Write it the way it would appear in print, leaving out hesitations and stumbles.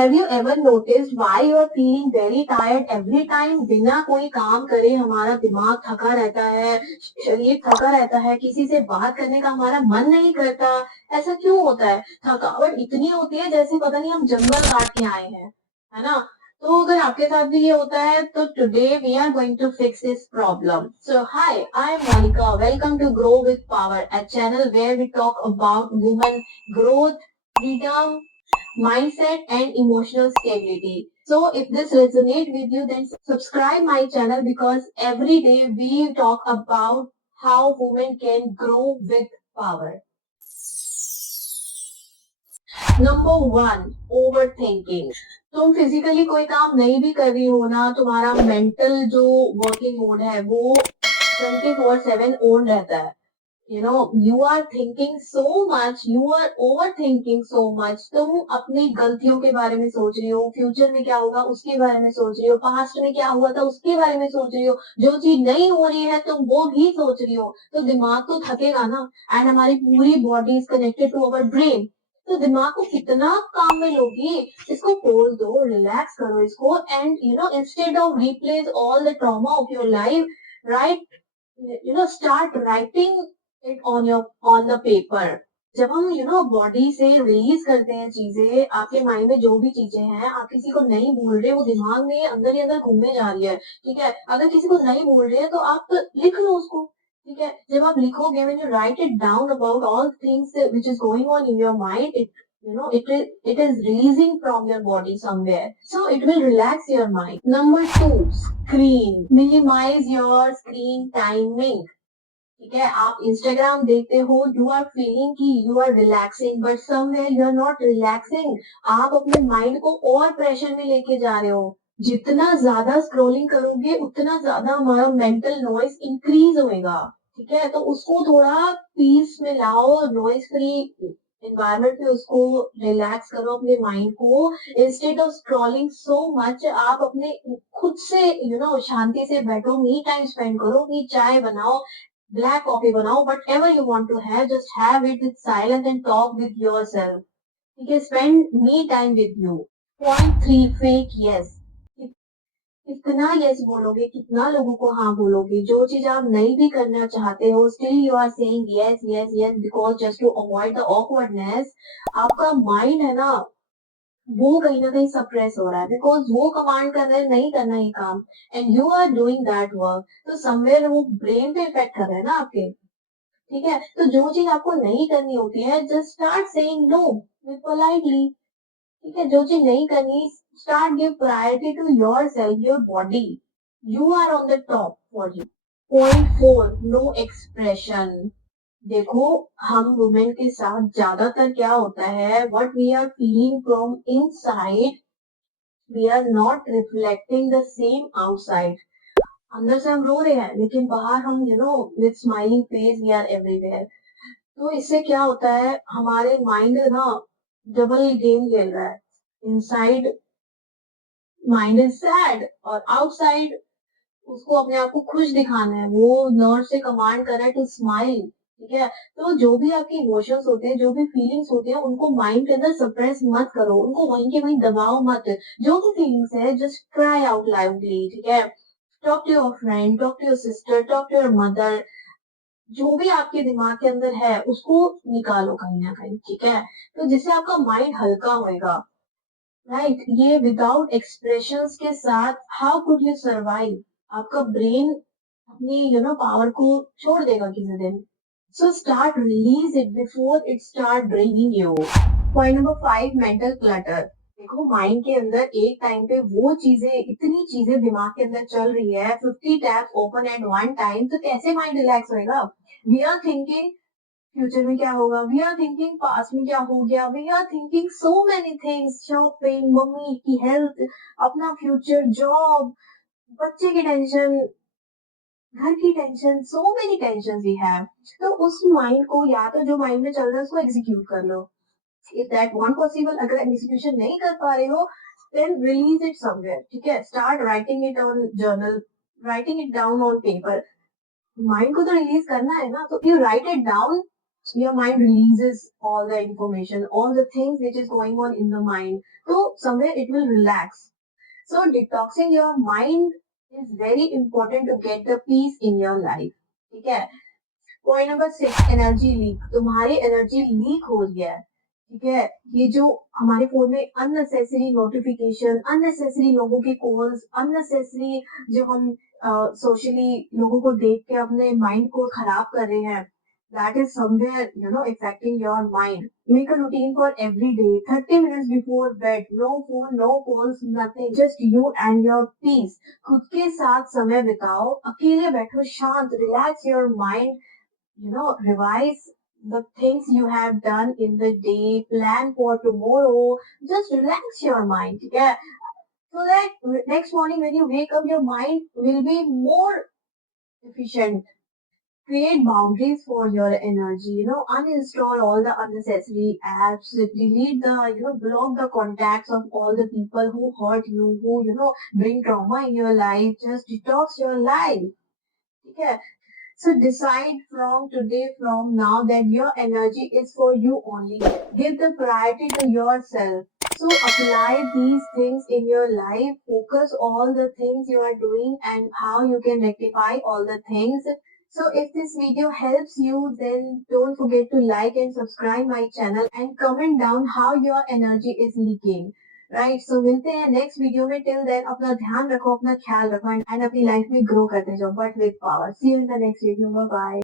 Have you ever noticed why you are feeling very tired every time? बिना कोई काम करे हमारा दिमाग थका रहता है, शरीर थका रहता है, किसी से बात करने का हमारा मन नहीं करता। ऐसा क्यों होता है? थकावट इतनी होती है जैसे पता नहीं हम जंगल काट के आए हैं, है ना? तो अगर आपके साथ भी ये होता है तो today we are going to fix this problem. So hi, I am Monica. Welcome to Grow with Power, a channel where we talk about women growth, freedom, mindset and emotional stability. So if this resonates with you, then subscribe my channel because every day we talk about how women can grow with power. Number one, over thinking. तुम physically कोई काम नहीं भी कर रही हो ना, तुम्हारा मेंटल जो वर्किंग मोड है वो 24/7 ऑन रहता है। You are thinking so much, you are overthinking so much. तुम अपनी गलतियों के बारे में सोच रही हो, फ्यूचर में क्या होगा उसके बारे में सोच रही हो, पास्ट में क्या हुआ था उसके बारे में सोच रही हो, जो चीज नहीं हो रही है तुम वो भी सोच रही हो, तो दिमाग तो थकेगा ना। एंड हमारी पूरी body is connected to our brain, तो दिमाग को कितना काम में लोगी। इसको खोल दो, रिलैक्स करो इसको, and instead off replace all the trauma of your life, right, start writing it on the paper. जब हम बॉडी से रिलीज करते हैं चीजें, आपके माइंड में जो भी चीजें हैं आप किसी को नहीं भूल रहे, वो दिमाग में अंदर ही अंदर घूमने जा रही है, ठीक है। अगर किसी को नहीं भूल रहे हैं तो आप लिख लो उसको, ठीक है। जब आप लिखोगे, when you write it down about all things which is going on in your mind, it is releasing from your body somewhere, so it will relax your mind. Number two, screen. Minimize your screen timing. ठीक है, आप Instagram देखते हो, you are feeling कि you are relaxing, but somewhere you are not relaxing. आप अपने mind को और प्रेशर में लेके जा रहे हो। जितना ज्यादा स्क्रॉलिंग करोगे उतना ज्यादा हमारा मेंटल नॉइज इंक्रीज होएगा, ठीक है। तो उसको थोड़ा पीस में लाओ, नॉइज फ्री एनवायरमेंट में उसको रिलैक्स करो अपने माइंड को। Instead of scrolling so much, आप अपने खुद से शांति से बैठो, मी टाइम स्पेंड करो, कि चाय बनाओ, black coffee बनाओ, whatever you want to have, just have it with silence and talk with yourself. ठीक है, spend me time with you. Point three, fake yes. कितना yes बोलोगे, कितना लोगों को हाँ बोलोगे, जो चीज आप नहीं भी करना चाहते हो, still you are saying yes yes yes because just to avoid the awkwardness. आपका माइंड है ना, वो कहीं ना कहीं सप्रेस हो रहा है, बिकॉज वो कमांड कर रहे हैं नहीं करना ये काम, and you are doing that work, तो समवेयर वो ब्रेन पे इफेक्ट कर रहा है ना आपके, ठीक है। तो जो चीज आपको नहीं करनी होती है, just start saying no with politely, ठीक है। जो चीज नहीं करनी, start give priority to your self, your body, you are on the top for you. Point four, no expression. देखो, हम वुमेन के साथ ज्यादातर क्या होता है, what we are feeling from inside, we are not reflecting the same outside. अंदर से हम रो रहे हैं लेकिन बाहर हम with smiling face we are everywhere. तो इससे क्या होता है, हमारे माइंड ना डबल गेम खेल रहा है। इनसाइड माइंड इज सैड और आउटसाइड उसको अपने आप को खुश दिखाना है, वो नर्व से कमांड कर रहा है टू स्माइल, ठीक है। तो जो भी आपके इमोशंस होते हैं, जो भी फीलिंग्स होते हैं, उनको माइंड के अंदर सप्रेस मत करो, उनको वहीं के वहीं दबाओ मत। जो भी फीलिंग्स है, जस्ट क्राई आउट लाउडली, ठीक है। Talk to your friend, talk to your sister, talk to your mother. जो भी आपके दिमाग के अंदर है उसको निकालो कहीं ना कहीं, ठीक है। तो जिससे आपका माइंड हल्का होएगा, राइट। ये विदाउट एक्सप्रेशंस के साथ हाउ कुड यू सर्वाइव, आपका ब्रेन अपनी पावर को छोड़ देगा किसी दिन। So start release it before it start draining you. Point number five, mental clutter. देखो, माइंड के अंदर एक टाइम पे वो चीजें, इतनी चीजें दिमाग के अंदर चल रही है, 50 tabs open at one time, तो कैसे माइंड रिलैक्स होएगा। वी आर थिंकिंग फ्यूचर में क्या होगा, वी आर थिंकिंग पास्ट में क्या हो गया, we are thinking so many things, shopping, mummy की हेल्थ, अपना फ्यूचर, जॉब, बच्चे की टेंशन, घर की tension, so many tension we have. तो उस माइंड को, या तो जो माइंड में चल रहा है उसको एग्जीक्यूट कर लो, इफ दैट वन पॉसिबल। अगर एग्जीक्यूशन नहीं कर पा रहे हो, देन रिलीज इट समवेयर, ठीक है। Start writing it on journal, writing it down on paper. Mind को तो रिलीज करना है ना, तो you right it down your mind releases all the information, all the things which is going on in the mind. So somewhere it will relax. So detoxing your mind is very important to get the peace in your life. ठीक है. Point number 6, energy leak. तुम्हारी energy leak हो रही है. ठीक है. ये जो हमारे फोन में अननेसेसरी नोटिफिकेशन, अननेसेसरी लोगों के कॉल्स, अननेसेसरी जो हम सोशली लोगों को देख के अपने माइंड को खराब कर रहे हैं, that is somewhere affecting your mind. Make a routine for every day, 30 minutes before bed. No phone, no calls, nothing, just you and your peace. खुद के साथ समय बिताओ, अकेले बैठो, शांत, relax your mind. Revise the things you have done in the day, plan for tomorrow, just relax your mind. Yeah. So that next morning when you wake up, your mind will be more efficient. Create boundaries for your energy, uninstall all the unnecessary apps, delete the, block the contacts of all the people who hurt you, who, bring trauma in your life. Just detox your life. Okay? So decide from today, from now, that your energy is for you only. Give the priority to yourself. So apply these things in your life. Focus all the things you are doing and how you can rectify all the things. So if this video helps you, then don't forget to like and subscribe my channel and comment down how your energy is leaking. Right. So मिलते हैं next video में. Till then अपना ध्यान रखो, अपना ख्याल रखो and अपनी लाइफ में ग्रो करते जाओ, but with power. See you in the next video. Bye bye.